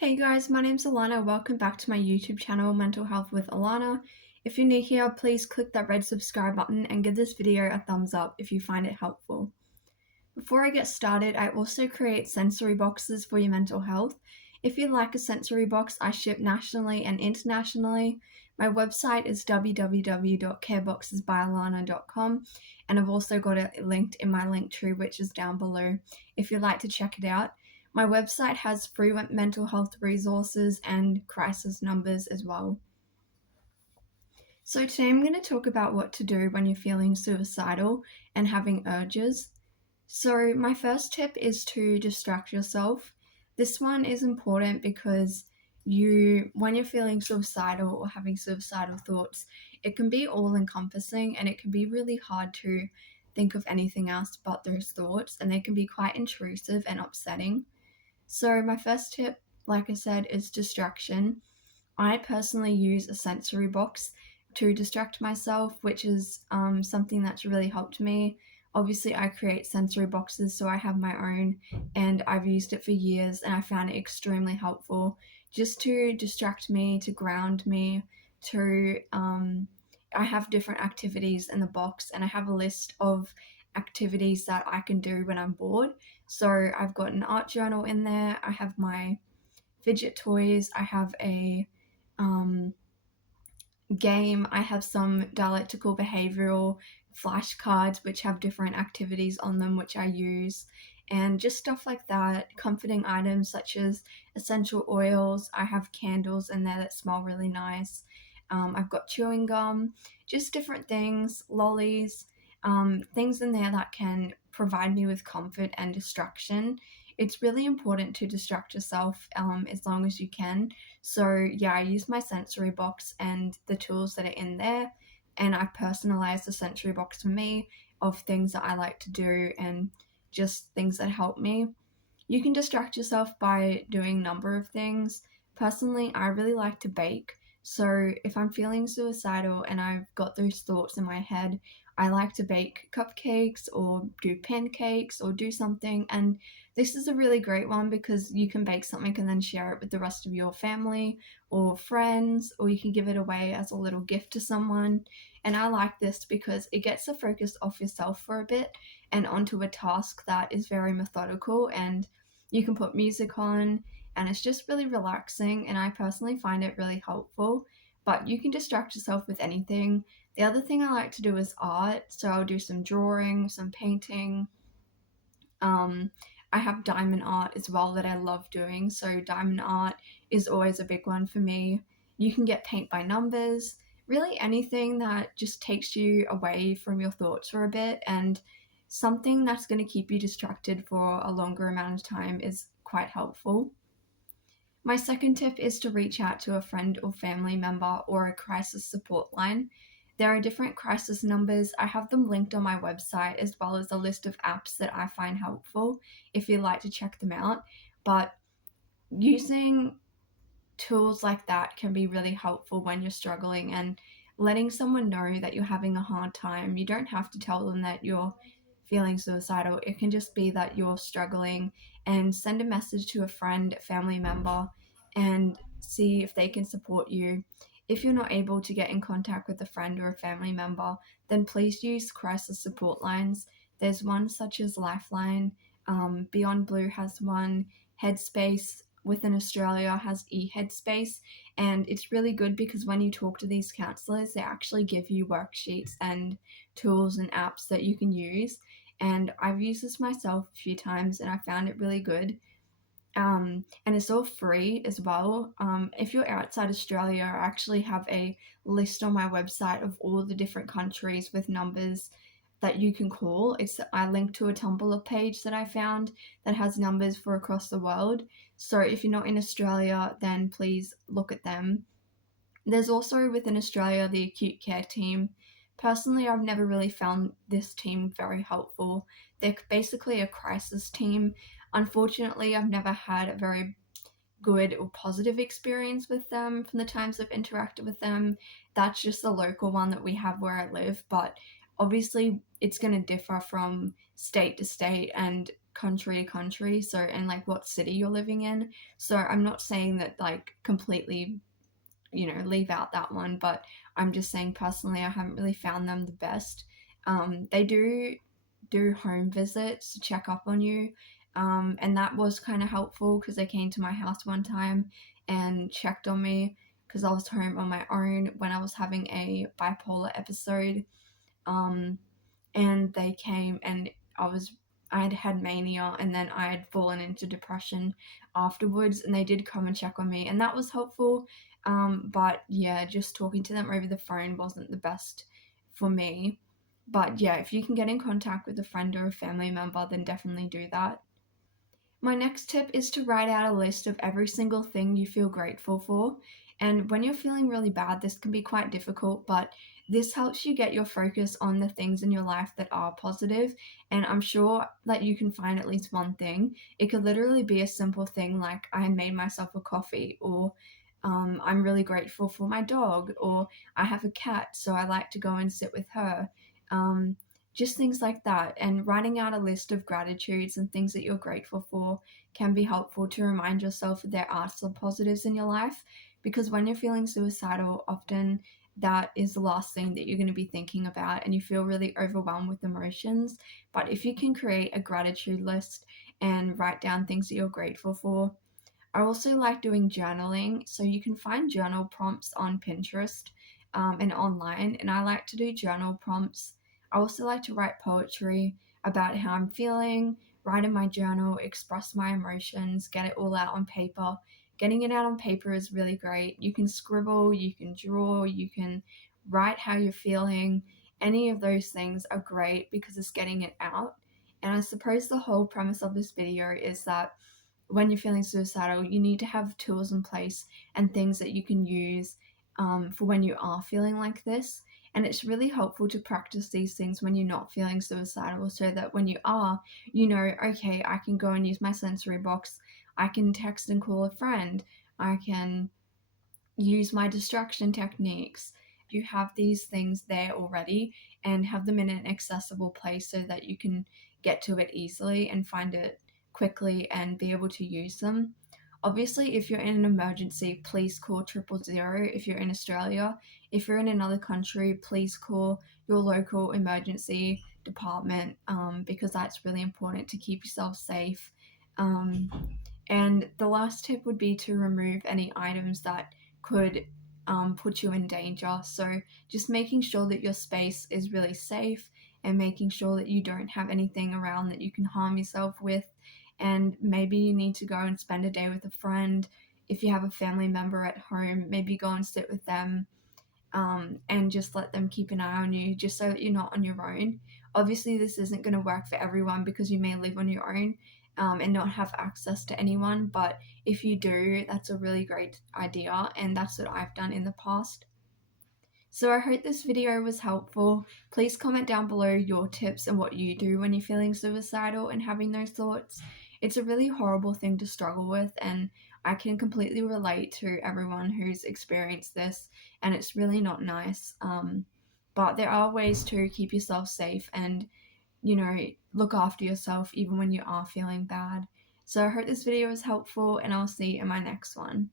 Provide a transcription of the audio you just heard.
Hey guys, my name's Alana. Welcome back to my YouTube channel, Mental Health with Alana. If you're new here, please click that red subscribe button and give this video a thumbs up if you find it helpful. Before I get started, I also create sensory boxes for your mental health. If you'd like a sensory box, I ship nationally and internationally. My website is www.careboxesbyalana.com, and I've also got it linked in my link tree, which is down below if you'd like to check it out. My website has free mental health resources and crisis numbers as well. So today I'm going to talk about what to do when you're feeling suicidal and having urges. So my first tip is to distract yourself. This one is important because when you're feeling suicidal or having suicidal thoughts, it can be all encompassing and it can be really hard to think of anything else but those thoughts, and they can be quite intrusive and upsetting. So my first tip, like I said, is distraction. I personally use a sensory box to distract myself, which is something that's really helped me. Obviously, I create sensory boxes, so I have my own, and I've used it for years, and I found it extremely helpful just to distract me, to ground me, I have different activities in the box, and I have a list of activities that I can do when I'm bored. So I've got an art journal in there, I have my fidget toys, I have a um, game, I have some dialectical behavioral flashcards which have different activities on them which I use, and just stuff like that. Comforting items such as essential oils, I have candles in there that smell really nice. I've got chewing gum, just different things, lollies, things in there that can provide me with comfort and distraction. It's really important to distract yourself as long as you can. So yeah, I use my sensory box and the tools that are in there, and I personalize the sensory box for me of things that I like to do and just things that help me. You can distract yourself by doing a number of things. Personally, I really like to bake. So if I'm feeling suicidal and I've got those thoughts in my head, I like to bake cupcakes or do pancakes or do something. And this is a really great one because you can bake something and then share it with the rest of your family or friends, or you can give it away as a little gift to someone. And I like this because it gets the focus off yourself for a bit and onto a task that is very methodical, and you can put music on, and it's just really relaxing, and I personally find it really helpful. But you can distract yourself with anything. The other thing I like to do is art, so I'll do some drawing, some painting. um, I have diamond art as well that I love doing, so diamond art is always a big one for me. You can get paint by numbers, really anything that just takes you away from your thoughts for a bit, and something that's going to keep you distracted for a longer amount of time is quite helpful. My second tip is to reach out to a friend or family member or a crisis support line. There are different crisis numbers. I have them linked on my website, as well as a list of apps that I find helpful if you'd like to check them out. But using tools like that can be really helpful when you're struggling, and letting someone know that you're having a hard time. You don't have to tell them that you're feeling suicidal. It can just be that you're struggling, and send a message to a friend, family member, and see if they can support you. If you're not able to get in contact with a friend or a family member, then please use crisis support lines. There's one such as Lifeline, Beyond Blue has one, Headspace within Australia has eHeadspace, and it's really good because when you talk to these counselors, they actually give you worksheets and tools and apps that you can use. And I've used this myself a few times and I found it really good. And it's all free as well. If you're outside Australia, I actually have a list on my website of all the different countries with numbers that you can call. I linked to a Tumblr page that I found that has numbers for across the world. So if you're not in Australia, then please look at them. There's also within Australia the acute care team. Personally, I've never really found this team very helpful. They're basically a crisis team. Unfortunately, I've never had a very good or positive experience with them from the times I've interacted with them. That's just the local one that we have where I live, but obviously it's going to differ from state to state, and country to country, so, and like what city you're living in. So I'm not saying that like completely, leave out that one, but I'm just saying personally, I haven't really found them the best. They do home visits to check up on you, and that was kind of helpful because they came to my house one time and checked on me because I was home on my own when I was having a bipolar episode. Um, and they came and I had had mania, and then I had fallen into depression afterwards, and they did come and check on me, and that was helpful. But yeah, just talking to them over the phone wasn't the best for me. But yeah, if you can get in contact with a friend or a family member, then definitely do that. My next tip is to write out a list of every single thing you feel grateful for. And when you're feeling really bad, this can be quite difficult, but this helps you get your focus on the things in your life that are positive. And I'm sure that you can find at least one thing. It could literally be a simple thing like I made myself a coffee, or I'm really grateful for my dog, or I have a cat, so I like to go and sit with her. Um, just things like that. And writing out a list of gratitudes and things that you're grateful for can be helpful to remind yourself that there are still positives in your life. Because when you're feeling suicidal, often that is the last thing that you're going to be thinking about, and you feel really overwhelmed with emotions. But if you can create a gratitude list and write down things that you're grateful for, I also like doing journaling. So you can find journal prompts on Pinterest, and online, and I like to do journal prompts. I also like to write poetry about how I'm feeling, write in my journal, express my emotions, get it all out on paper. Getting it out on paper is really great. You can scribble, you can draw, you can write how you're feeling. Any of those things are great because it's getting it out. And I suppose the whole premise of this video is that when you're feeling suicidal, you need to have tools in place and things that you can use, for when you are feeling like this. And it's really helpful to practice these things when you're not feeling suicidal, so that when you are, okay, I can go and use my sensory box, I can text and call a friend, I can use my distraction techniques. You have these things there already and have them in an accessible place so that you can get to it easily and find it quickly and be able to use them. Obviously, if you're in an emergency, please call 000 if you're in Australia. If you're in another country, please call your local emergency department, because that's really important to keep yourself safe. Um, and the last tip would be to remove any items that could, put you in danger. So just making sure that your space is really safe, and making sure that you don't have anything around that you can harm yourself with. And maybe you need to go and spend a day with a friend. If you have a family member at home, maybe go and sit with them, and just let them keep an eye on you, just so that you're not on your own. Obviously, this isn't going to work for everyone because you may live on your own, and not have access to anyone. But if you do, that's a really great idea, and that's what I've done in the past. So I hope this video was helpful. Please comment down below your tips and what you do when you're feeling suicidal and having those thoughts. It's a really horrible thing to struggle with, and I can completely relate to everyone who's experienced this, and it's really not nice. But there are ways to keep yourself safe and, look after yourself even when you are feeling bad. So I hope this video was helpful, and I'll see you in my next one.